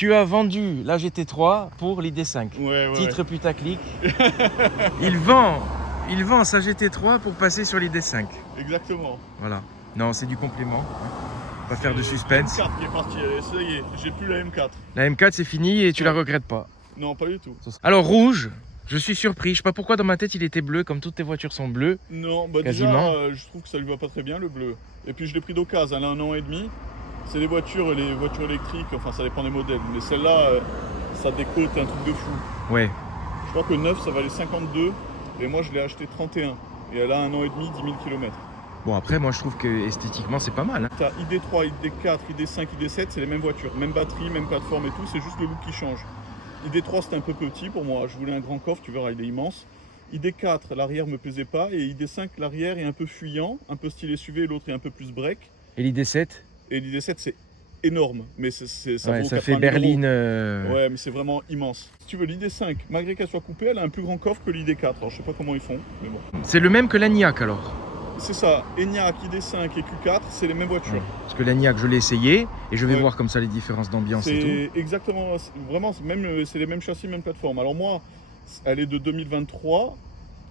Tu as vendu la GT3 pour l'ID5. Ouais. Titre putaclic. il vend sa GT3 pour passer sur l'ID5. Exactement. Voilà. Non, c'est du complément. Pas faire de suspense. La M4 qui est partie, ça y est, j'ai plus la M4. La M4 c'est fini et tu la regrettes pas. Non, pas du tout. Alors rouge, je suis surpris. Je sais pas pourquoi dans ma tête il était bleu, comme toutes tes voitures sont bleues. Non, bah Quasiment. déjà, je trouve que ça lui va pas très bien le bleu. Et puis je l'ai pris d'occasion, elle a 1 an et demi. C'est les voitures électriques, enfin ça dépend des modèles. Mais celle-là, ça décote un truc de fou. Ouais. Je crois que neuf, ça valait 52. Et moi, je l'ai acheté 31. Et elle a 1 an et demi, 10 000 km. Bon après moi je trouve que esthétiquement c'est pas mal. Hein. T'as ID3, ID4, ID5, ID7, c'est les mêmes voitures. Même batterie, même plateforme et tout, c'est juste le look qui change. ID3 c'était un peu petit pour moi, je voulais un grand coffre, tu verras il est immense. ID4, l'arrière me plaisait pas, et ID5, l'arrière est un peu fuyant, un peu style SUV, l'autre est un peu plus break. Et l'ID7 Et l'ID7 c'est énorme, mais ça ouais, vaut ça 80 fait 000 berline. euros. Ouais, mais c'est vraiment immense. Si tu veux, l'ID5, malgré qu'elle soit coupée, elle a un plus grand coffre que l'ID4. Alors je sais pas comment ils font, mais bon. C'est le même que l'Enyaq alors. C'est ça, Enyaq, ID5 et Q4, c'est les mêmes voitures. Ouais. Parce que l'Enyaq je l'ai essayé et je vais voir comme ça les différences d'ambiance et tout. C'est exactement, vraiment, c'est les mêmes châssis, même plateforme. Alors moi, elle est de 2023.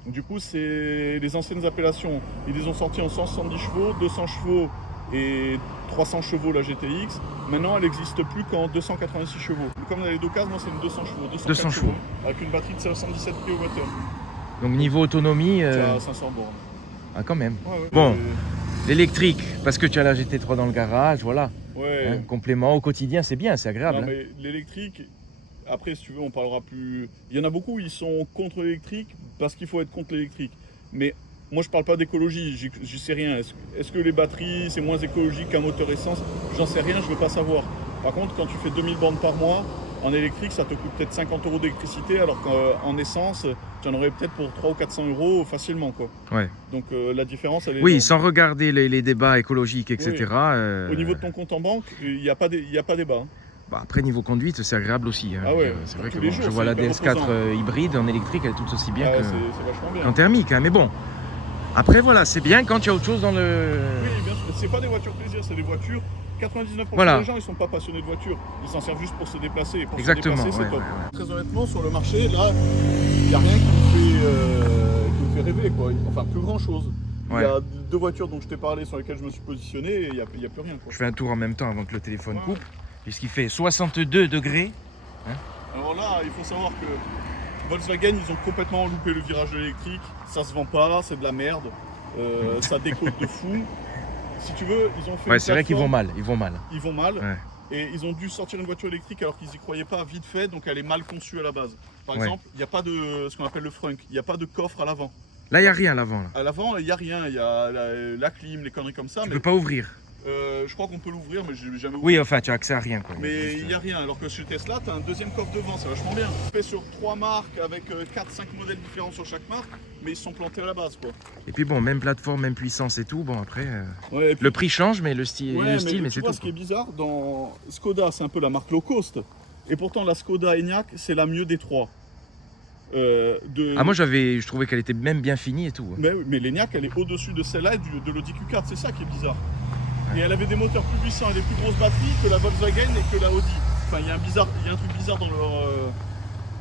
Du coup, c'est les anciennes appellations. Ils les ont sortis en 170 chevaux, 200 chevaux et 300 chevaux la GTX. Maintenant, elle n'existe plus qu'en 286 chevaux. Comme elle est d'occasion, moi, c'est une 200 chevaux. 200 chevaux. Avec une batterie de 77 kWh. Donc niveau autonomie... Tu as 500 bornes. Ah quand même. Ouais. Bon, l'électrique, parce que tu as la GT3 dans le garage, voilà. Ouais. Hein, complément au quotidien, c'est bien, c'est agréable. Non, hein. mais l'électrique, après, si tu veux, on parlera plus. Il y en a beaucoup, ils sont contre l'électrique parce qu'il faut être contre l'électrique. Mais moi, je parle pas d'écologie, je sais rien. Est-ce que les batteries, c'est moins écologique qu'un moteur essence? J'en sais rien, je veux pas savoir. Par contre, quand tu fais 2000 bornes par mois, en électrique, ça te coûte peut-être 50 € d'électricité, alors qu'en essence, tu en aurais peut-être pour 300 ou 400 € facilement, quoi. Ouais. Donc la différence, elle est Oui, énorme. sans regarder les débats écologiques, etc. Au niveau de ton compte en banque, il n'y a pas débat. Hein. Bah, après, niveau conduite, c'est agréable aussi. Hein. Ah ouais, C'est pour vrai que tous les bon, jours, je vois c'est la hyper DS4 reposant. hybride en électrique, elle est tout aussi bien Ah, que- c'est vachement bien. qu'en thermique. Hein. Mais bon, après, voilà, c'est bien quand il y a autre chose dans le... Oui, bien sûr. C'est pas des voitures plaisir, c'est des voitures. 99% Voilà. des gens, ils sont pas passionnés de voitures. Ils s'en servent juste pour se déplacer. Et pour Exactement, se déplacer, c'est ouais, top. ouais. Très honnêtement, sur le marché, là, il n'y a rien qui me fait rêver, quoi. Enfin, plus grand chose. Ouais. Il y a 2 voitures dont je t'ai parlé sur lesquelles je me suis positionné et il n'y a plus rien, quoi. Je fais un tour en même temps avant que le téléphone Ouais. coupe, puisqu'il fait 62 degrés. Alors là, il faut savoir que Volkswagen, ils ont complètement loupé le virage de l'électrique. Ça se vend pas, c'est de la merde. Ça décote de fou. Si tu veux, ils ont fait Ouais, une c'est vrai qu'ils vont plateforme. mal, ils vont mal. Ils vont mal. Ouais. Et ils ont dû sortir une voiture électrique alors qu'ils n'y croyaient pas vite fait, donc elle est mal conçue à la base. Par Ouais. exemple, il n'y a pas de ce qu'on appelle le frunk, il n'y a pas de coffre à l'avant. Là, il n'y a rien à l'avant. Là. À l'avant, il n'y a rien, il y a la clim, les conneries comme ça. Tu Mais peux pas ouvrir. je crois qu'on peut l'ouvrir, mais je l'ai jamais ouvert. Oui, enfin, tu as accès à rien. Quoi. Mais Juste, il n'y a rien, alors que chez Tesla, tu as un deuxième coffre devant, c'est vachement bien. Fait sur 3 marques avec 4-5 modèles différents sur chaque marque, mais ils se sont plantés à la base, quoi. Et puis bon, même plateforme, même puissance et tout. Bon, après, Ouais, et puis- le prix change, mais le style, Ouais, le style mais tu c'est vois, tout. ce qui est bizarre, dans Skoda, c'est un peu la marque low cost, et pourtant la Skoda Enyaq, c'est la mieux des 3. Ah, moi, je trouvais qu'elle était même bien finie et tout. Mais l'Enyaq, elle est au-dessus de celle-là et de l'Audi Q4, c'est ça qui est bizarre. Et elle avait des moteurs plus puissants et des plus grosses batteries que la Volkswagen et que la Audi. Enfin, il y a un truc bizarre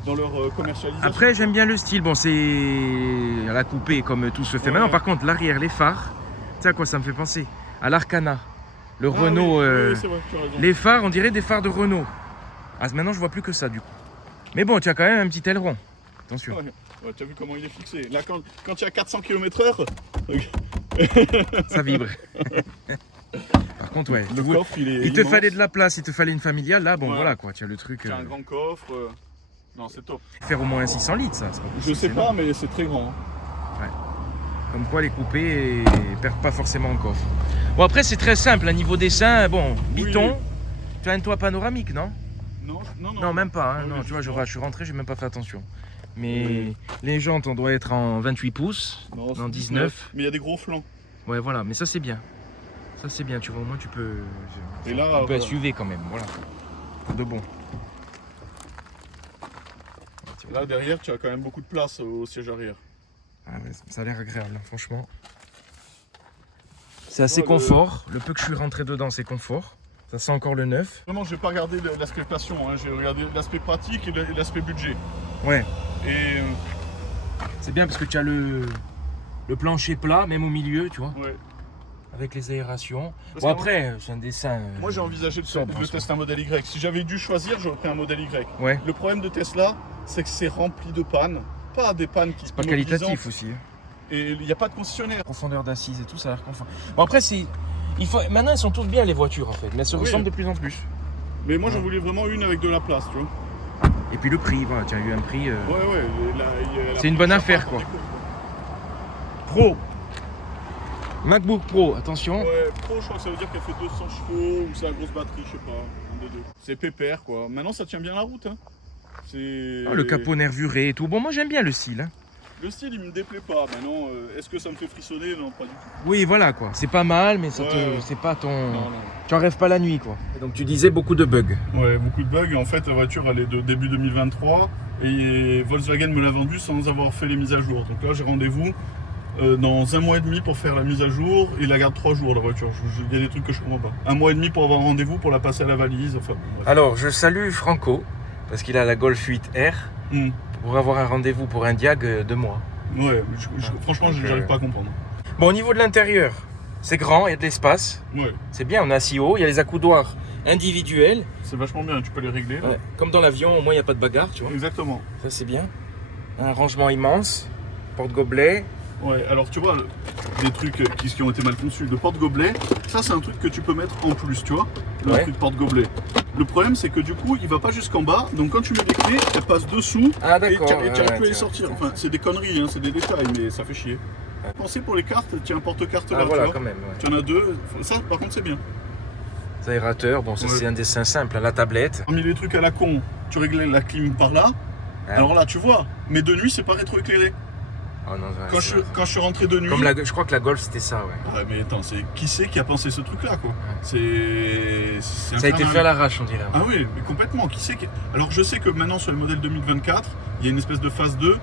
dans leur commercialisation. Après, j'aime bien le style. Bon, c'est à la coupée comme tout se fait Ouais. maintenant. Par contre, l'arrière, les phares, tu sais à quoi ça me fait penser? À l'Arcana. Le Ah Renault. oui, c'est vrai, tu as raison. Les phares, on dirait des phares de Renault. Ah, maintenant, je vois plus que ça du coup. Mais bon, tu as quand même un petit aileron. Attention. Ouais, tu as vu comment il est fixé. Là, quand tu as 400 km/h, Ça vibre. Par contre, ouais. le coffre, il est Il te immense. fallait de la place, il te fallait une familiale. Là, bon, Ouais. voilà quoi. Tu as le truc. Tu as un grand coffre. Non, c'est top. Faire au moins un 600 litres, ça. C'est pas Je possible, sais c'est pas, mais c'est très grand. Comme quoi les coupés perdent pas forcément en coffre. Bon après c'est très simple, à niveau dessin, bon, biton. Oui. Tu as un toit panoramique, non? Non, Même pas, hein, Oui, non, tu vois, justement. je suis rentré, j'ai même pas fait attention. Mais Oui. les jantes, on doit être en 28 pouces, Non, c'est en 19. Mais il y a des gros flancs. Ouais voilà, mais ça c'est bien. Ça c'est bien, tu vois, au moins tu peux... Et là, un peu voilà. SUV quand même, voilà. De bon. Là, derrière, tu as quand même beaucoup de place au siège arrière. Ah ouais, ça a l'air agréable, hein, franchement. C'est assez Ouais, confort, le peu que je suis rentré dedans c'est confort. Ça sent encore le neuf. Vraiment, je n'ai pas regardé l'aspect passion, hein. J'ai regardé l'aspect pratique et l'aspect budget. Ouais. Et C'est bien parce que tu as le plancher plat, même au milieu, tu vois, ouais. avec les aérations. Parce Bon, que après, c'est un dessin. Moi, j'ai envisagé sobre, de tester un modèle Y. Si j'avais dû choisir, j'aurais pris un modèle Y. Ouais. Le problème de Tesla, c'est que c'est rempli de pannes. Pas des pannes qui sont Pas qualitatif aussi. Et il n'y a pas de concessionnaire. Profondeur d'assise et tout, ça a l'air confort. Bon, après, maintenant, elles sont toutes bien, les voitures, en fait. Mais elles se Oui. ressemblent de plus en plus. Mais moi, j'en voulais vraiment une avec de la place, tu vois. Et puis le prix, voilà, tu as eu un prix. Ouais. C'est une bonne affaire, quoi. Pro. MacBook Pro, attention. Ouais, Pro, je crois que ça veut dire qu'elle fait 200 chevaux ou c'est la grosse batterie, je sais pas. Un des deux. C'est pépère, quoi. Maintenant, ça tient bien la route, hein. C'est... Ah, le capot nervuré et tout. Bon, moi, j'aime bien le style. Hein. Le style, il me déplaît pas. Maintenant, est-ce que ça me fait frissonner? Non, pas du tout. Oui, voilà, quoi. C'est pas mal, mais Ouais. c'est pas ton... Non. Tu en rêves pas la nuit, quoi. Et donc, tu disais beaucoup de bugs. Ouais, beaucoup de bugs. En fait, la voiture, elle est de début 2023 et Volkswagen me l'a vendue sans avoir fait les mises à jour. Donc là, j'ai rendez-vous dans 1 mois et demi pour faire la mise à jour et il la garde 3 jours, la voiture. Il y a des trucs que je comprends pas. 1 mois et demi pour avoir un rendez-vous pour la passer à la valise. Enfin, bref. Alors, je salue Franco, parce qu'il a la Golf 8R, pour avoir un rendez-vous pour un Diag 2 mois. Ouais, franchement, Donc, j'arrive pas à comprendre. Bon, au niveau de l'intérieur, c'est grand, il y a de l'espace. Ouais, C'est bien, on est assis haut, il y a les accoudoirs individuels. c'est vachement bien, tu peux les régler. Là. Ouais. Comme dans l'avion, au moins il n'y a pas de bagarre, tu vois. Exactement. Ça c'est bien. Un rangement immense, porte-gobelet. Ouais, alors tu vois, des trucs qui ont été mal conçus. Le porte-gobelet, ça c'est un truc que tu peux mettre en plus, tu vois. Le Ouais. truc porte-gobelet. Le problème c'est que du coup, il va pas jusqu'en bas. Donc quand tu mets les clés, elles passent dessous. Ah Et d'accord. tu n'arrives plus à les tiens, sortir. tiens. Enfin, c'est des conneries, hein, c'est des détails, mais ça fait chier. Ouais. Pensez pour les cartes, tiens un porte-carte Ah là, voilà, tu vois. quand même. Ouais. Tu en as 2. Ça par contre c'est bien. Les aérateurs, bon ça Ouais. c'est un dessin simple, hein, la tablette. Parmi les trucs à la con, tu réglais la clim par là. Ah. Alors là, tu vois, mais de nuit, c'est pas rétroéclairé. Oh, non, Quand je suis rentré de nuit. Comme je crois que la Golf c'était ça, ouais. Ouais, mais attends, qui c'est qui a pensé ce truc-là, quoi? C'est Ça a été infernal. fait à l'arrache, on dirait. Ah oui, mais complètement. Qui c'est qui... Alors je sais que maintenant sur les modèles 2024, il y a une espèce de phase 2.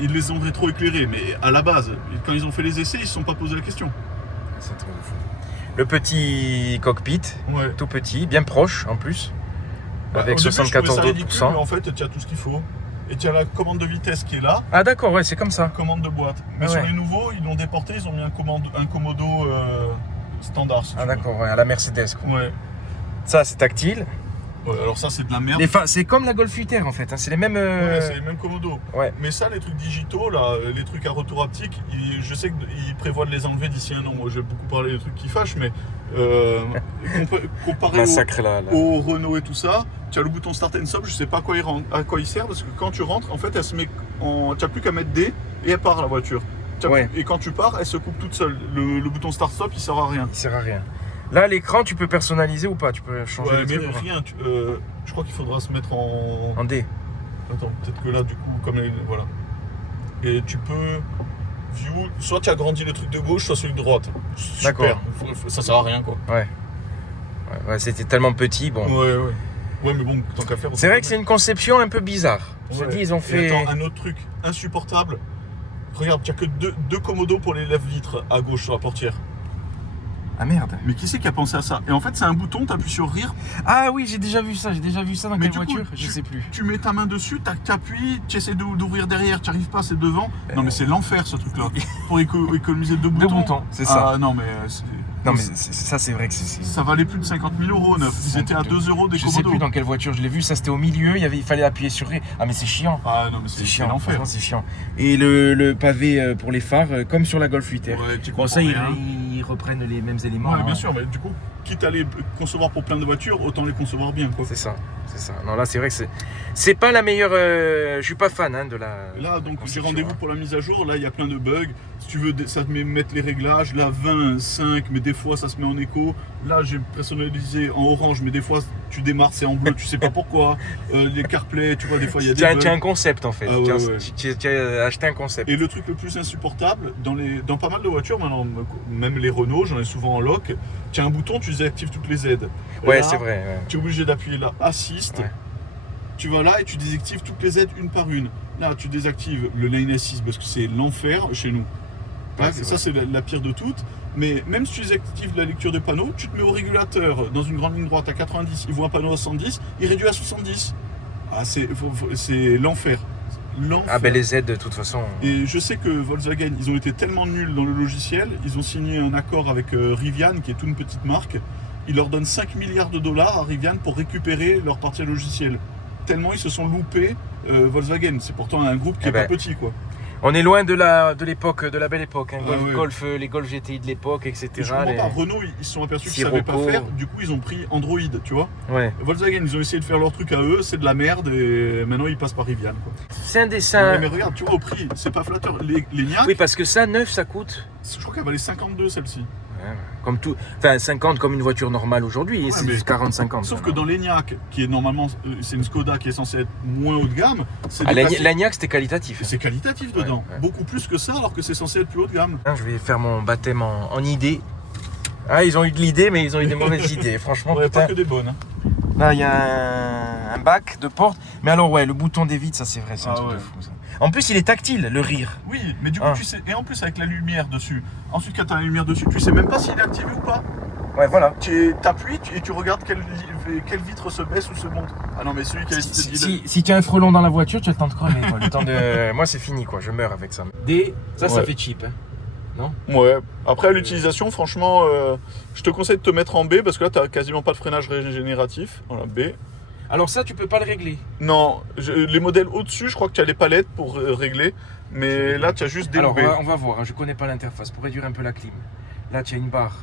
Ils les ont rétroéclairés, mais à la base, quand ils ont fait les essais, ils ne se sont pas posé la question. C'est un truc de fou. Le petit cockpit, Ouais. tout petit, bien proche en plus, Bah, avec au début, je trouvais ça 74 ridicule, mais 2%. en fait, tu as tout ce qu'il faut. Et tu as la commande de vitesse qui est là, Ah d'accord, ouais, c'est comme ça. commande de boîte. Mais Ah sur ouais. les nouveaux, ils l'ont déporté, ils ont mis un Komodo standard. Si Ah tu veux. d'accord, ouais, à la Mercedes. Quoi. Ouais. Ça c'est tactile. Ouais, alors ça, c'est de la merde. C'est comme la Golf 8R en fait, hein, c'est les mêmes. Ouais, c'est les mêmes Komodo. Ouais. Mais ça, les trucs digitaux, là, les trucs à retour haptique, je sais qu'ils prévoient de les enlever d'ici un an. Moi, j'ai beaucoup parlé des trucs qui fâchent, mais comparé Massacre là. au Renault et tout ça, tu as le bouton Start and Stop, je sais pas à quoi il sert, parce que quand tu rentres, en fait, elle se met tu n'as plus qu'à mettre D et elle part la voiture. Ouais. Et quand tu pars, elle se coupe toute seule. Le bouton Start Stop, il sert à rien. Il sert à rien. Là, l'écran, tu peux personnaliser ou pas? Tu peux changer Ouais, les mais trucs ou pas rien. Je crois qu'il faudra se mettre en. En D. Attends, peut-être que là, du coup, comme voilà. Et tu peux view, soit tu agrandis le truc de gauche, soit celui de droite. Super. D'accord. Ça sert à rien, quoi. Ouais, c'était tellement petit, bon. Ouais. Ouais, mais bon, tant qu'à faire. C'est vrai que c'est une conception un peu bizarre. Je Ouais. te dis, ils ont Et fait. attends, un autre truc insupportable. Regarde, tu n'as que deux commodos pour les lève-vitres à gauche sur la portière. Ah merde. Mais qui c'est qui a pensé à ça? Et en fait, c'est un bouton, tu appuies sur rire, Ah oui, j'ai déjà vu ça. J'ai déjà vu ça dans Mais quelle du coup, voiture? Je sais plus. tu mets ta main dessus, tu appuies, tu essaies d'ouvrir derrière, tu n'arrives pas, c'est devant. Non, mais c'est l'enfer ce truc-là. Pour économiser 2 boutons. 2 boutons, c'est ça. Ah non, mais. Non mais ça c'est vrai que c'est. Ça valait plus de 50 000 euros neuf. Ils étaient à 2 euros des Je sais commodos. plus dans quelle voiture je l'ai vu. Ça c'était au milieu. Il fallait appuyer sur ré. Ah mais c'est chiant. Ah non, mais c'est chiant. l'enfer. Franchement, c'est chiant. Et le pavé pour les phares, comme sur la Golf 8R. Ouais, tu Bon ça comprends rien. ils reprennent les mêmes éléments. Ouais, hein. bien sûr, mais du coup, quitte à les concevoir pour plein de voitures, autant les concevoir bien, quoi. C'est ça. Non là c'est vrai que c'est pas la meilleure. Je suis pas fan de la. Là, donc, j'ai conception, rendez-vous hein. pour la mise à jour. Là, il y a plein de bugs. Si tu veux, ça te met mettre les réglages. Là, 20, 5, mais des fois, ça se met en écho. Là, j'ai personnalisé en orange, mais des fois, tu démarres, c'est en bleu, tu sais pas pourquoi. Les CarPlay, tu vois, des fois, il y a des bugs. Tu as un concept en fait. Ah ouais, ouais. Tu as acheté un concept. Et le truc le plus insupportable, dans pas mal de voitures, maintenant, même les Renault, j'en ai souvent en loc, tu as un bouton, tu désactives toutes les aides. Ouais, Là, c'est vrai. Ouais. Tu es obligé d'appuyer là, Assist. Ouais. Tu vas là et tu désactives toutes les aides une par une. Là, tu désactives le Lane Assist parce que c'est l'enfer chez nous. Ouais, Là, c'est ça, c'est la pire de toutes. Mais même si tu désactives la lecture de panneaux, tu te mets au régulateur dans une grande ligne droite à 90, il voit un panneau à 110, il réduit à 70. Ah, c'est l'enfer. L'enfer. Ah ben les aides de toute façon. Et je sais que Volkswagen, ils ont été tellement nuls dans le logiciel, ils ont signé un accord avec Rivian, qui est toute une petite marque. Ils leur donnent 5 milliards de dollars à Rivian pour récupérer leur partie logicielle. Tellement ils se sont loupés Volkswagen. C'est pourtant un groupe qui est pas petit, quoi. On est loin de l'époque, de la belle époque. Hein. Ouais. Les Golf GTI de l'époque, etc. Et je comprends pas. Renault, ils se sont aperçus qu'ils ne savaient pas faire. Du coup, ils ont pris Android, tu vois. Ouais. Volkswagen, ils ont essayé de faire leur truc à eux. C'est de la merde. Et maintenant, ils passent par Rivian, quoi. C'est un dessin. Mais regarde, tu vois, au prix, c'est pas flatteur. Les Niac, oui, parce que ça, neuf, ça coûte. Je crois qu'elle valait 52, celle-ci. Ouais, comme tout, enfin 50 comme une voiture normale aujourd'hui, et c'est 40-50. Sauf que dans l'Enyaq, qui est normalement, c'est une Skoda qui est censée être moins haut de gamme, l'Enyaq c'était qualitatif. C'est qualitatif dedans, beaucoup plus que ça, alors que c'est censé être plus haut de gamme. Je vais faire mon baptême en idée. Ah, ils ont eu de l'idée, mais ils ont eu des mauvaises idées, franchement. Ouais, pas que des bonnes. Hein. Là, il y a un bac de porte, mais alors le bouton d'évite, ça c'est vrai, c'est un truc de fou ça. En plus, il est tactile, le rire. Oui, mais du coup, tu sais, et en plus avec la lumière dessus. Ensuite, quand tu as la lumière dessus, tu sais même pas s'il est activé ou pas. Ouais, voilà. Tu appuies et tu regardes quelle vitre se baisse ou se monte. Ah non, mais celui qui a si tu as un frelon dans la voiture, tu as le temps de crever. Toi. Le temps de... Moi, c'est fini, quoi. Je meurs avec ça. Ça fait cheap, hein. Non ? Ouais. Après, à l'utilisation, franchement, je te conseille de te mettre en B parce que là, tu n'as quasiment pas de freinage régénératif. Voilà, B. Alors ça, tu peux pas le régler. Non, les modèles au-dessus, je crois que tu as les palettes pour régler, mais là, tu as juste des Alors, B. on va voir, je connais pas l'interface, pour réduire un peu la clim. Là, tu as une barre.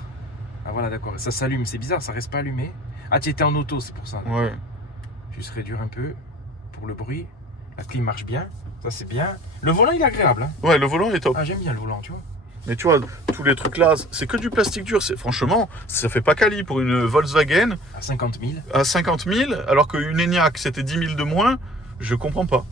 Ah voilà, d'accord, ça s'allume, c'est bizarre, ça reste pas allumé. Ah, tu étais en auto, c'est pour ça. Ouais. Juste réduire un peu pour le bruit. La clim marche bien, ça c'est bien. Le volant, il est agréable. Hein. Ouais, le volant est top. Ah, j'aime bien le volant, tu vois. Mais tu vois, tous les trucs là, c'est que du plastique dur. Franchement, ça fait pas quali pour une Volkswagen. À 50 000. À 50 000, alors qu'une Enyaq, c'était 10 000 de moins, je comprends pas.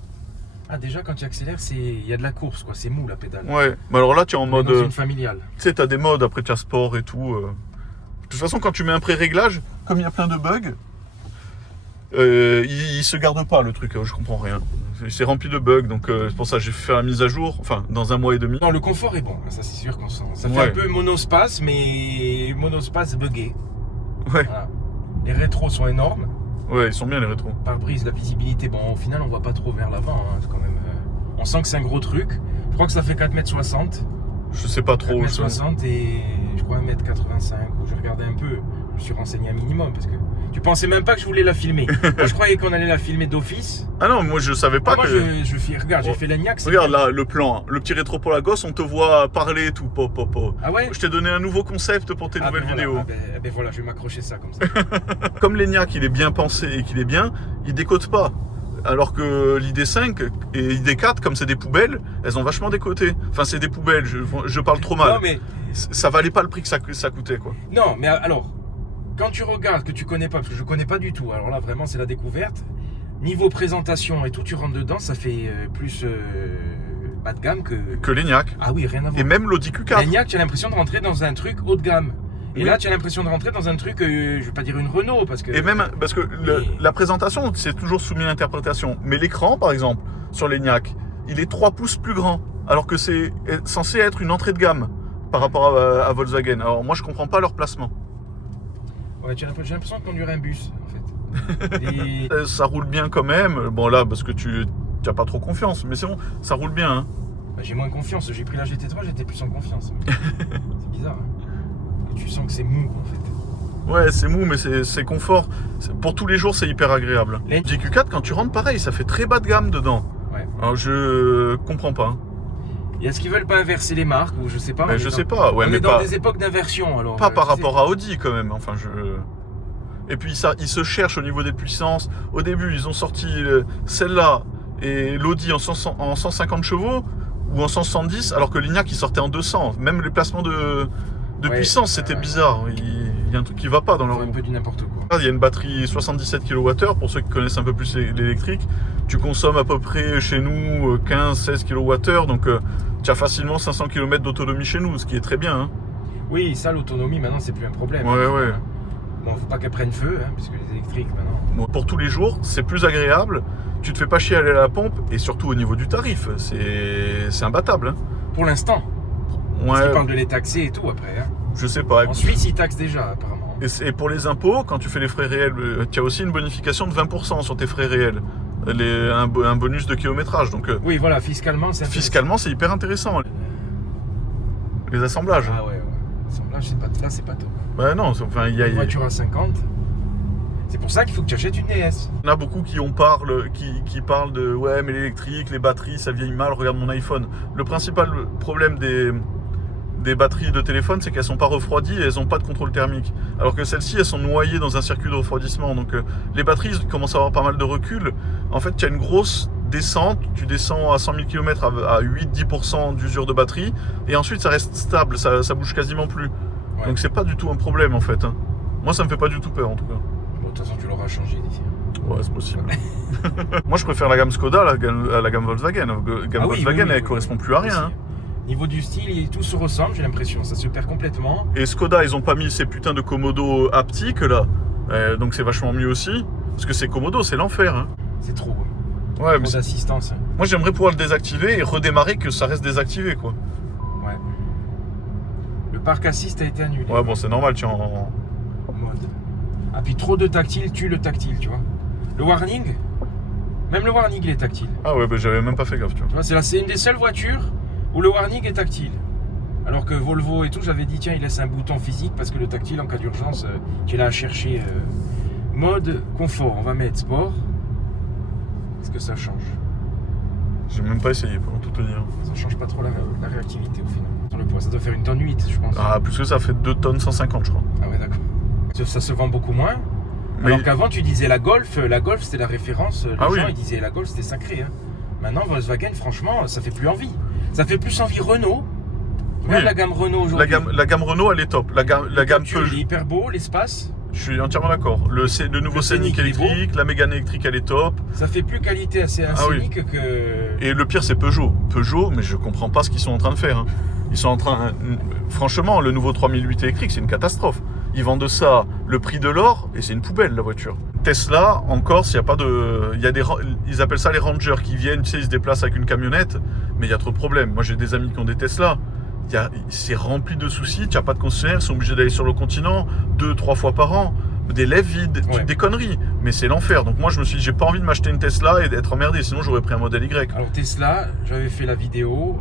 Ah, déjà, quand tu accélères, il y a de la course, quoi. C'est mou, la pédale. Ouais, mais alors là, tu es en mode... dans une familiale. Tu sais, tu as des modes, après tu as sport et tout. De toute façon, quand tu mets un pré-réglage, comme il y a plein de bugs, il se garde pas, le truc. Je comprends rien. C'est rempli de bugs, donc c'est pour ça que j'ai fait la mise à jour, enfin, dans 1 mois et demi. Non, le confort est bon, ça c'est sûr qu'on sent. Ça fait un peu monospace, mais monospace buggé. Ouais. Voilà. Les rétros sont énormes. Ouais, ils sont bien les rétros. Pare-brise, la visibilité, bon, au final, on voit pas trop vers l'avant, hein, quand même. On sent que c'est un gros truc. Je crois que ça fait 4,60 m. Je sais pas trop. 4,60 m et je crois 1,85 m. Je regardais un peu, je me suis renseigné un minimum parce que tu pensais même pas que je voulais la filmer. Moi, je croyais qu'on allait la filmer d'office. Ah non, moi je savais pas que... Moi, regarde, j'ai fait l'Enyaq. Regarde là, le plan, le petit rétro pour la gosse, on te voit parler et tout. Ah ouais ? Je t'ai donné un nouveau concept pour tes nouvelles vidéos. Ben voilà, je vais m'accrocher ça comme ça. Comme l'Enyaq, il est bien pensé et qu'il est bien, il décote pas. Alors que l'ID5 et l'ID4, comme c'est des poubelles, elles ont vachement décoté. Enfin, c'est des poubelles, je parle trop mal. Non, mais... Ça valait pas le prix que ça coûtait, quoi. Non, mais alors, quand tu regardes, que tu connais pas, parce que je connais pas du tout, alors là, vraiment, c'est la découverte. Niveau présentation et tout, tu rentres dedans, ça fait plus bas de gamme que l'Enyaq. Ah oui, rien à voir. Et même l'Audi Q4. L'Enyaq, tu as l'impression de rentrer dans un truc haut de gamme. Et là, tu as l'impression de rentrer dans un truc, je vais pas dire une Renault, parce que... Et même, parce que la présentation, c'est toujours soumis à l'interprétation. Mais l'écran, par exemple, sur l'Enyaq, il est 3 pouces plus grand, alors que c'est censé être une entrée de gamme par rapport à Volkswagen. Alors moi, je comprends pas leur placement. Ouais, j'ai l'impression de conduire un bus, en fait. Et... Ça roule bien quand même. Bon, là, parce que tu n'as pas trop confiance, mais c'est bon, ça roule bien. Hein. Bah, j'ai moins confiance. J'ai pris la GT3, j'étais plus en confiance. C'est bizarre, hein. Tu sens que c'est mou en fait. Ouais, c'est mou, mais c'est confort. Pour tous les jours, c'est hyper agréable. Le GQ4, quand tu rentres, pareil, ça fait très bas de gamme dedans. Ouais. Alors je comprends pas. Et est-ce qu'ils veulent pas inverser les marques ou je sais pas. Mais je sais pas. Ouais, on mais est dans des époques d'inversion alors. Pas par rapport à Audi quand même. Enfin Et puis ça, ils se cherchent au niveau des puissances. Au début, ils ont sorti celle-là et l'Audi en 150 chevaux ou en 170, alors que l'Enyaq qui sortait en 200. Même les placements de puissance, c'était bizarre. Il y a un truc qui va pas dans leur... un peu du n'importe quoi. Il y a une batterie 77 kWh, pour ceux qui connaissent un peu plus l'électrique. Tu consommes à peu près chez nous 15-16 kWh, donc tu as facilement 500 km d'autonomie chez nous, ce qui est très bien. Hein. Oui, ça, l'autonomie, maintenant, c'est plus un problème. Ouais, hein, ouais. Bon, faut pas qu'elles prennent feu, hein, puisque les électriques, maintenant... Pour tous les jours, c'est plus agréable. Tu te fais pas chier à aller à la pompe, et surtout au niveau du tarif, c'est imbattable. Hein. Pour l'instant. Parce Ouais, qu'ils parlent de les taxer et tout après. Hein. je sais pas. En Suisse, ils taxent déjà, apparemment. Et pour les impôts, quand tu fais les frais réels, tu as aussi une bonification de 20% sur tes frais réels. Un bonus de kilométrage. Donc, Oui, voilà, fiscalement, c'est intéressant. fiscalement, c'est hyper intéressant. Les assemblages. Ah ouais. L'assemblage, c'est pas top. Bah non, enfin, Une voiture à 50. C'est pour ça qu'il faut que tu achètes une DS. Il y en a beaucoup qui parlent de ouais, mais l'électrique, les batteries, ça vieillit mal, regarde mon iPhone. Le principal problème des batteries de téléphone, c'est qu'elles sont pas refroidies et elles n'ont pas de contrôle thermique. Alors que celles-ci, elles sont noyées dans un circuit de refroidissement. Donc les batteries commencent à avoir pas mal de recul. En fait, tu as une grosse descente, tu descends à 100 000 km à 8-10% d'usure de batterie, et ensuite ça reste stable, ça bouge quasiment plus. Ouais. Donc c'est pas du tout un problème en fait. Hein. Moi ça me fait pas du tout peur en tout cas. Bon, de toute façon, tu l'auras changé d'ici. Ouais, c'est possible. Moi je préfère la gamme Skoda à la gamme Volkswagen. Volkswagen, elle correspond plus à rien. Hein. Niveau du style, tout se ressemble, j'ai l'impression, ça se perd complètement. Et Skoda, ils ont pas mis ces putains de Komodo haptiques là, donc c'est vachement mieux aussi. Parce que c'est Komodo, c'est l'enfer. Hein. C'est trop. Ouais, mais trop d'assistance. moi j'aimerais pouvoir le désactiver et redémarrer que ça reste désactivé quoi. Ouais. Le parc assist a été annulé. Ouais, bon, c'est normal, tu es en mode. Ah, puis trop de tactile tue le tactile, tu vois. Le warning, même le warning il est tactile. Ah ouais, bah j'avais même pas fait gaffe, tu vois. Tu vois, c'est une des seules voitures où le warning est tactile. Alors que Volvo et tout, j'avais dit tiens, il laisse un bouton physique parce que le tactile en cas d'urgence, tu l'as à chercher. Mode confort, on va mettre sport. Est-ce que ça change? J'ai même pas essayé pour tout te dire. Ça change pas trop la réactivité au final. Sur le poids, ça doit faire une tonne 8, je pense. Ah, plus que ça fait 2 tonnes 150, je crois. Ah ouais, d'accord. Ça se vend beaucoup moins. Mais Alors qu'avant, tu disais la Golf c'était la référence. Les gens, oui. ils disaient la Golf, c'était sacré. Hein. Maintenant, Volkswagen, franchement, ça fait plus envie. Ça fait plus envie Renault. Regarde la gamme Renault aujourd'hui. La gamme Renault, elle est top. La gamme Peugeot, il est Peugeot, hyper beau, l'espace. je suis entièrement d'accord. Le nouveau Le Scénic Scénic, il est électrique, la Mégane électrique, elle est top. Ça fait plus qualité assez Ah oui. Scénic que... Et le pire, c'est Peugeot. Peugeot, mais je comprends pas ce qu'ils sont en train de faire. Hein. Ils sont en train... Franchement, le nouveau 3008 électrique, c'est une catastrophe. Ils vendent ça le prix de l'or et c'est une poubelle, la voiture. Tesla, en Corse, il y a pas de... Ils appellent ça les rangers qui viennent, tu sais, ils se déplacent avec une camionnette, mais il y a trop de problèmes. Moi, j'ai des amis qui ont des Tesla. C'est rempli de soucis, tu n'as pas de concessionnaire, ils sont obligés d'aller sur le continent 2-3 fois par an, des lèvres vides, Ouais. des conneries, mais c'est l'enfer. Donc moi je me suis dit, j'ai pas envie de m'acheter une Tesla et d'être emmerdé, sinon j'aurais pris un modèle Y. Alors Tesla, j'avais fait la vidéo,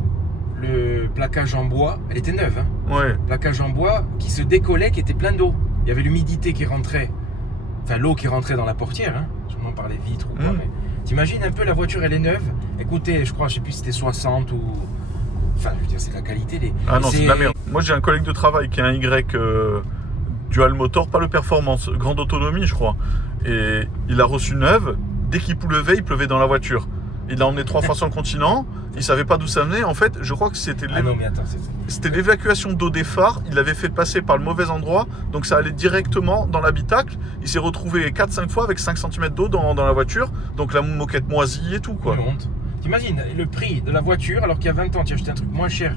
le plaquage en bois, elle était neuve, hein. Ouais, Plaquage en bois qui se décollait, qui était plein d'eau. Il y avait l'humidité qui rentrait, enfin l'eau qui rentrait dans la portière, hein, sûrement par les vitres ou quoi. Mais t'imagines un peu, la voiture elle est neuve, écoutez, je crois, je sais plus si c'était 60 ou... Enfin, je veux dire, c'est de la qualité. ah non, c'est de la merde. Moi j'ai un collègue de travail qui a un Y dual motor, pas le performance, grande autonomie je crois. Et il a reçu neuve, dès qu'il pleuvait, il pleuvait dans la voiture. Il l'a emmené 3 fois sur le continent, il savait pas d'où ça venait. En fait, je crois que c'était Ah non, mais attends, c'était l'évacuation d'eau des phares, il avait fait passer par le mauvais endroit, donc ça allait directement dans l'habitacle. Il s'est retrouvé 4-5 fois avec 5 cm d'eau dans la voiture, donc la moquette moisie et tout quoi. une honte. T'imagines le prix de la voiture alors qu'il y a 20 ans, tu as acheté un truc moins cher.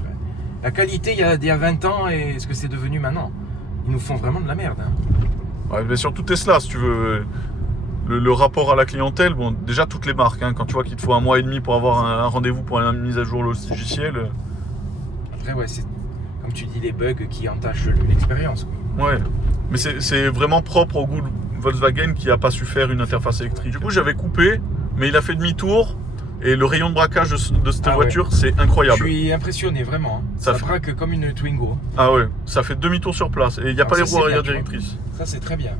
La qualité il y a 20 ans et ce que c'est devenu maintenant. Ils nous font vraiment de la merde. Hein. Ouais, mais surtout Tesla, si tu veux. Le rapport à la clientèle, bon, déjà toutes les marques, hein, quand tu vois qu'il te faut 1 mois et demi pour avoir un rendez-vous pour une mise à jour logiciel. Après, ouais, c'est comme tu dis, les bugs qui entachent l'expérience. Quoi. Ouais, mais c'est vraiment propre au goût de Volkswagen qui n'a pas su faire une interface électrique. Du coup, j'avais coupé, mais il a fait demi-tour. Et le rayon de braquage de cette voiture, c'est incroyable. Je suis impressionné, vraiment. Hein. Ça braque comme une Twingo. Ah ouais, ça fait demi-tour sur place. Et il n'y a pas les roues arrière directrices. Ça, c'est très bien.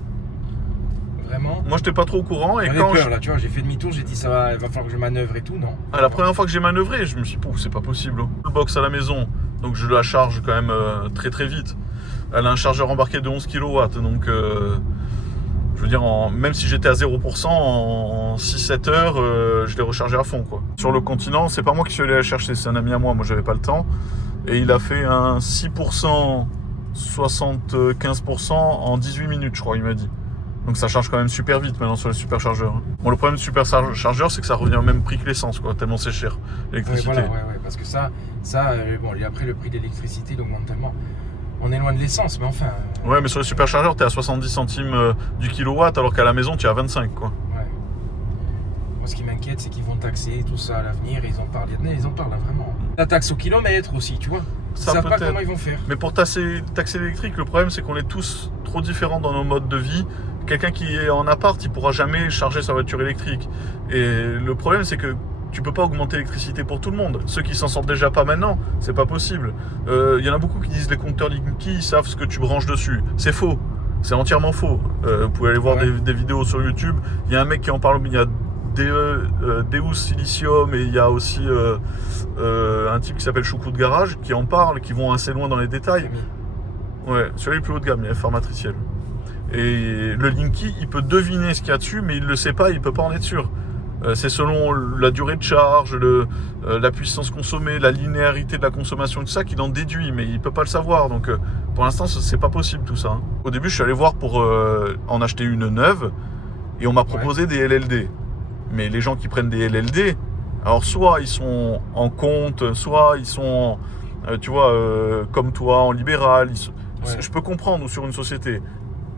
Vraiment. Moi, j'étais pas trop au courant. Et j'avais peur, là, tu vois, j'ai fait demi-tour, j'ai dit, il va falloir que je manœuvre et tout, non. Ah, la première fois que j'ai manœuvré, je me suis dit, c'est pas possible. Le box à la maison, donc je la charge quand même très très vite. Elle a un chargeur embarqué de 11 kW, donc... je veux dire, même si j'étais à 0%, en 6-7 heures, je l'ai rechargé à fond, quoi. Sur le continent, c'est pas moi qui suis allé la chercher, c'est un ami à moi j'avais pas le temps. Et il a fait un 6%, 75% en 18 minutes, je crois, il m'a dit. Donc ça charge quand même super vite maintenant sur les superchargeurs. Hein. Bon, le problème du superchargeur, c'est que ça revient au même prix que l'essence, quoi, tellement c'est cher, l'électricité. Ouais, voilà, ouais, parce que ça bon, après le prix de l'électricité, il augmente tellement. On est loin de l'essence, mais enfin... Ouais, mais sur les superchargeurs, t'es à 70 centimes du kilowatt, alors qu'à la maison, tu es à 25, quoi. Ouais. Moi, ce qui m'inquiète, c'est qu'ils vont taxer tout ça à l'avenir, et ils en parlent hein, vraiment. La taxe au kilomètre aussi, tu vois. Ils savent pas comment ils vont faire. Mais pour taxer l'électrique, le problème c'est qu'on est tous trop différents dans nos modes de vie. Quelqu'un qui est en appart, il pourra jamais charger sa voiture électrique. Et le problème c'est que tu peux pas augmenter l'électricité pour tout le monde. Ceux qui s'en sortent déjà pas maintenant, c'est pas possible. Y en a beaucoup qui disent les compteurs Linky, ils savent ce que tu branches dessus. C'est faux. C'est entièrement faux. Vous pouvez aller voir des vidéos sur YouTube. Il y a un mec qui en parle, il y a Deus Silicium et il y a aussi un type qui s'appelle Choucroute Garage qui en parle, qui vont assez loin dans les détails. Ouais, celui-là est plus haut de gamme, il est phare matriciel. Et le Linky, il peut deviner ce qu'il y a dessus, mais il le sait pas, il peut pas en être sûr. C'est selon la durée de charge, la puissance consommée, la linéarité de la consommation, tout ça qu'il en déduit, mais il peut pas le savoir. Donc pour l'instant, c'est pas possible tout ça. Au début, je suis allé voir pour en acheter une neuve et on m'a proposé des LLD. Mais les gens qui prennent des LLD, alors soit ils sont en compte, soit ils sont, tu vois, comme toi, en libéral. Je peux comprendre sur une société.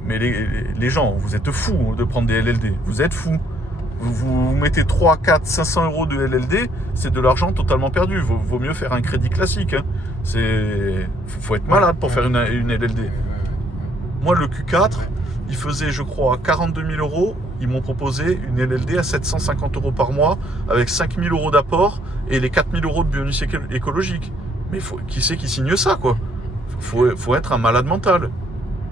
Mais les gens, vous êtes fous de prendre des LLD. Vous êtes fous. Vous mettez 3, 4, 500 euros de LLD, c'est de l'argent totalement perdu. Vaut mieux faire un crédit classique. Hein. Faut être malade pour faire une LLD. Moi, le Q4, il faisait, je crois, 42 000 euros. Ils m'ont proposé une LLD à 750 euros par mois, avec 5 000 euros d'apport et les 4 000 euros de bonus écologique. Mais qui c'est qui signe ça, quoi? Faut être un malade mental.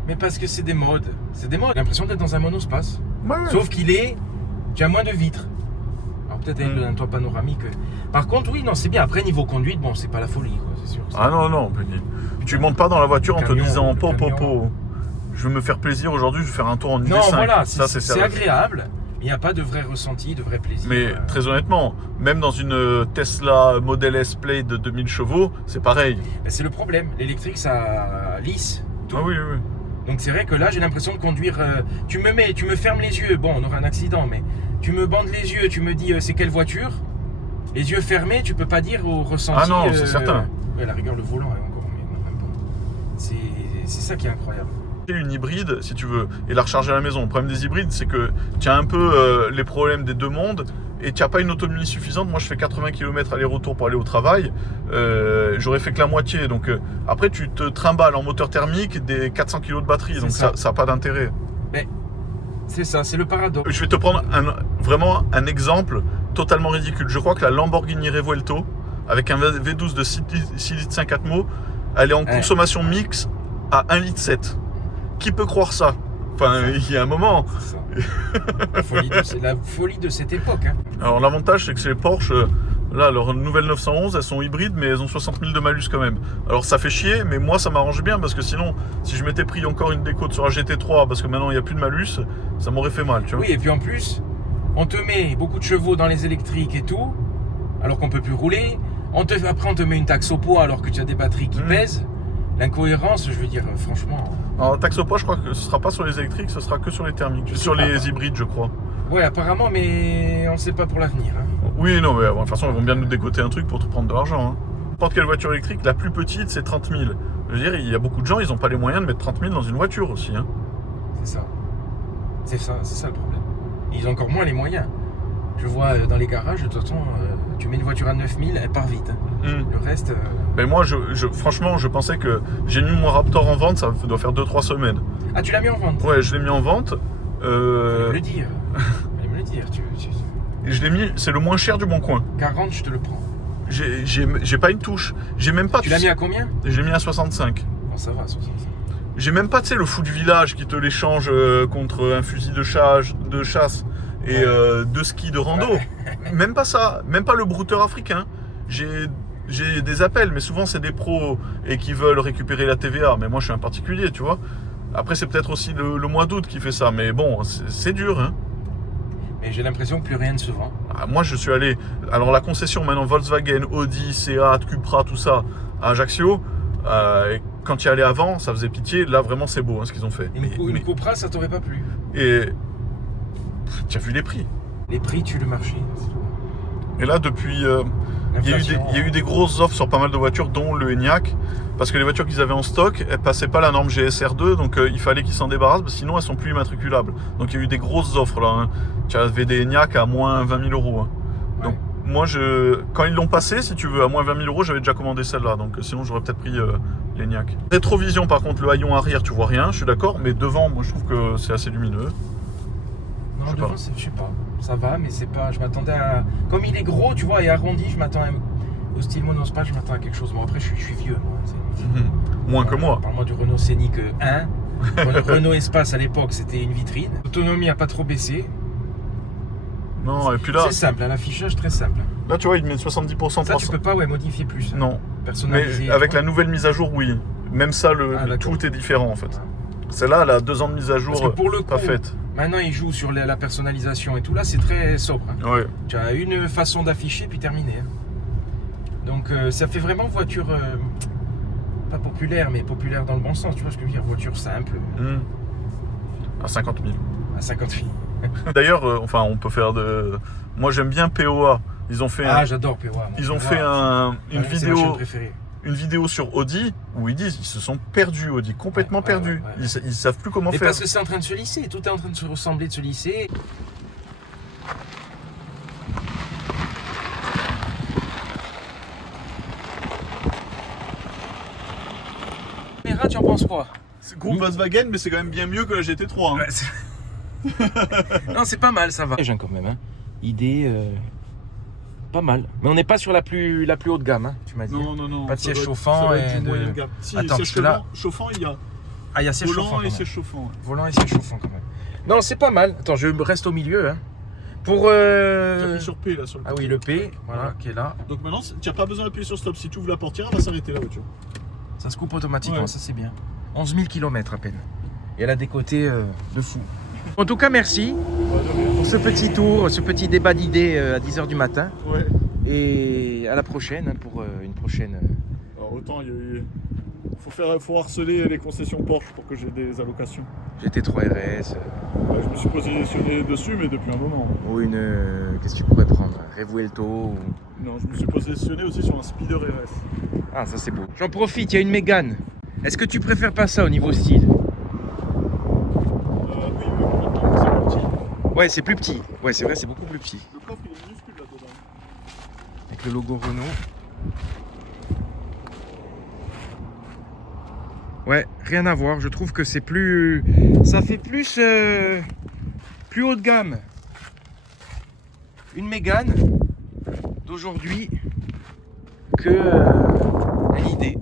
Mais parce que c'est des modes. C'est des modes. J'ai l'impression d'être dans un monospace. Ouais. Sauf tu as moins de vitres. Alors peut-être avec un toit panoramique. Par contre, oui, non, c'est bien. Après, niveau conduite, bon, c'est pas la folie, quoi, c'est sûr. Ah non, tu montes pas dans la voiture en te disant po, je vais me faire plaisir aujourd'hui, je vais faire un tour en ID5. Non, voilà, ça, c'est agréable. Il n'y a pas de vrai ressenti, de vrai plaisir. Mais très honnêtement, même dans une Tesla Model S Play de 2000 chevaux, c'est pareil. C'est le problème. L'électrique, ça lisse tout. Ah oui. Donc c'est vrai que là, j'ai l'impression de conduire. Tu me fermes les yeux. Bon, on aura un accident, mais tu me bandes les yeux. Tu me dis c'est quelle voiture. Les yeux fermés, tu peux pas dire au ressenti. Ah non, c'est certain. À la rigueur, le volant est encore, mais non, même pas. C'est ça qui est incroyable. Une hybride, si tu veux, et la recharger à la maison. Le problème des hybrides, c'est que tu as un peu les problèmes des deux mondes et tu n'as pas une autonomie suffisante. Moi, je fais 80 km aller-retour pour aller au travail. J'aurais fait que la moitié. Donc, après, tu te trimbales en moteur thermique des 400 kg de batterie. Donc, ça n'a pas d'intérêt. Mais c'est ça, c'est le paradoxe. Je vais te prendre vraiment un exemple totalement ridicule. Je crois que la Lamborghini Revuelto, avec un V12 de 6 litres 5 atmo, elle est en consommation mixte à 1,7 litre. Qui peut croire ça? Enfin, il y a un moment. C'est la folie de cette époque. Hein. Alors, l'avantage, c'est que ces Porsche, là, leurs nouvelles 911, elles sont hybrides, mais elles ont 60 000 de malus quand même. Alors, ça fait chier, mais moi, ça m'arrange bien, parce que sinon, si je m'étais pris encore une décote sur la GT3, parce que maintenant, il n'y a plus de malus, ça m'aurait fait mal, tu vois. Oui, et puis en plus, on te met beaucoup de chevaux dans les électriques et tout, alors qu'on peut plus rouler. Après, on te met une taxe au poids, alors que tu as des batteries qui pèsent. L'incohérence, je veux dire, franchement... Alors, taxe au poids, je crois que ce sera pas sur les électriques, ce sera que sur les thermiques, sur les hybrides, je crois. Ouais, apparemment, mais on ne sait pas pour l'avenir. Hein. Oui, non, mais de toute façon, ils vont bien nous dégoter un truc pour te prendre de l'argent. Hein. N'importe quelle voiture électrique, la plus petite, c'est 30 000. Je veux dire, il y a beaucoup de gens, ils n'ont pas les moyens de mettre 30 000 dans une voiture aussi. Hein. C'est ça le problème. Ils ont encore moins les moyens. Je vois dans les garages, de toute façon, tu mets une voiture à 9000, elle part vite. Hein. Le reste... Mais moi, franchement, je pensais que j'ai mis mon Raptor en vente, ça doit faire 2-3 semaines. Ah, tu l'as mis en vente? Ouais, je l'ai mis en vente. Fallait me le dire. Fallait me le dire. Et je l'ai mis, c'est le moins cher du Bon Coin. 40, je te le prends. J'ai pas une touche. J'ai même pas... Tu l'as mis à combien? Je l'ai mis à 65. Bon, ça va, 65. J'ai même pas, tu sais, le fou du village qui te l'échange contre un fusil de chasse et de ski de rando. Même pas ça, même pas le brouteur africain. J'ai des appels, mais souvent c'est des pros et qui veulent récupérer la TVA. Mais moi je suis un particulier, tu vois. Après c'est peut-être aussi le mois d'août qui fait ça, mais bon, c'est dur, hein. Mais j'ai l'impression que plus rien ne se vend. Moi je suis allé, alors la concession maintenant Volkswagen, Audi, Seat, Cupra, tout ça, à Ajaccio. Quand tu y allais avant, ça faisait pitié. Là, vraiment, c'est beau hein, ce qu'ils ont fait. Une Cupra, ça t'aurait pas plu. Et tu as vu les prix. Les prix tuent le marché. Et là, depuis, il y a eu des grosses offres sur pas mal de voitures, dont le Enyaq. Parce que les voitures qu'ils avaient en stock, elles passaient pas la norme GSR2, donc il fallait qu'ils s'en débarrassent, sinon elles sont plus immatriculables. Donc il y a eu des grosses offres là. Hein. Tu avais des Enyaq à moins 20 000 euros. Hein. moi, quand ils l'ont passé, si tu veux, à moins 20 000 euros, j'avais déjà commandé celle-là. Donc sinon, j'aurais peut-être pris l'ENIAC. Rétrovision, par contre, le haillon arrière, tu vois rien, je suis d'accord. Mais devant, moi, je trouve que c'est assez lumineux. Non, Je sais devant, pas. je sais pas. Ça va, mais c'est pas. Je m'attendais à. Comme il est gros, tu vois, et arrondi, je m'attends au style monospace, je m'attends à quelque chose. Bon, après, je suis vieux, moi. Moins que moi. Parle-moi du Renault Scénic 1. Le Renault Espace à l'époque, c'était une vitrine. L'autonomie n'a pas trop baissé. Non, et puis là, C'est simple, un affichage très simple. là, tu vois, il met 70%. Ça, 300. tu peux pas modifier plus. Non. Personnaliser. Mais avec tu vois. la nouvelle mise à jour, oui. Même ça, d'accord. tout est différent en fait. Celle-là, elle a 2 ans de mise à Parce que jour pour le pas coup, faite. maintenant, il joue sur la personnalisation et tout. Là, c'est très sobre. Hein. Ouais. Tu as une façon d'afficher, puis terminé. Hein. Donc, ça fait vraiment voiture, pas populaire, mais populaire dans le bon sens. Tu vois ce que je veux dire? Voiture simple, À 50 000. à 50 000. D'ailleurs, enfin, on peut faire de. Moi, j'aime bien POA. Ils ont fait, J'adore POA. ils ont fait C'est ma chaîne préférée. une vidéo sur Audi où ils disent ils se sont perdus, Audi, complètement perdus. Ouais. Ils savent plus comment Mais faire. parce que c'est en train de se lisser. Tout est en train de se ressembler, de se lisser. Caméra, tu en penses quoi? C'est groupe Volkswagen, mais c'est quand même bien mieux que la GT3. Hein. Ouais, non, c'est pas mal, ça va. Quand même, hein. Idée, pas mal. Mais on n'est pas sur la plus haute gamme, hein, tu m'as dit. Non. Pas de ça siège doit être- chauffant ça doit être et du de- moyenne gamme. Si, Attends, siège parce que là- chauffant, il y a Ah, il y a siège chauffant. volant quand et même. siège chauffant. Ouais. Volant et siège chauffant quand même. Non, c'est pas mal. Attends, je reste au milieu. Hein. Pour. J'appuie sur P là sur le Ah oui, le P, voilà, qui est là. Donc maintenant, tu n'as pas besoin d'appuyer sur stop. Si tu ouvres la portière, elle va s'arrêter la voiture. Ça se coupe automatiquement, Ouais. ça c'est bien. 11 000 km à peine. Et elle a des côtés de fou. En tout cas, merci pour ce petit tour, ce petit débat d'idées à 10h du matin. Ouais. Et à la prochaine, hein, pour une prochaine. Alors autant, faut harceler les concessions Porsche pour que j'ai des allocations. GT3 RS. Ouais, je me suis positionné dessus, mais depuis un moment. Ou une. Qu'est-ce que tu pourrais prendre? Revuelto ou... Non, je me suis positionné aussi sur un Speeder RS. Ah, ça c'est beau. J'en profite, il y a une Mégane. Est-ce que tu préfères pas ça au niveau style? Oui, complètement, c'est plus petit. Ouais, c'est plus petit. Ouais, c'est vrai, c'est beaucoup plus petit. Le coffre, il est minuscule là-dedans. Avec le logo Renault. Ouais, rien à voir. Je trouve que c'est plus... Ça fait plus... plus haut de gamme. Une Mégane d'aujourd'hui que une idée.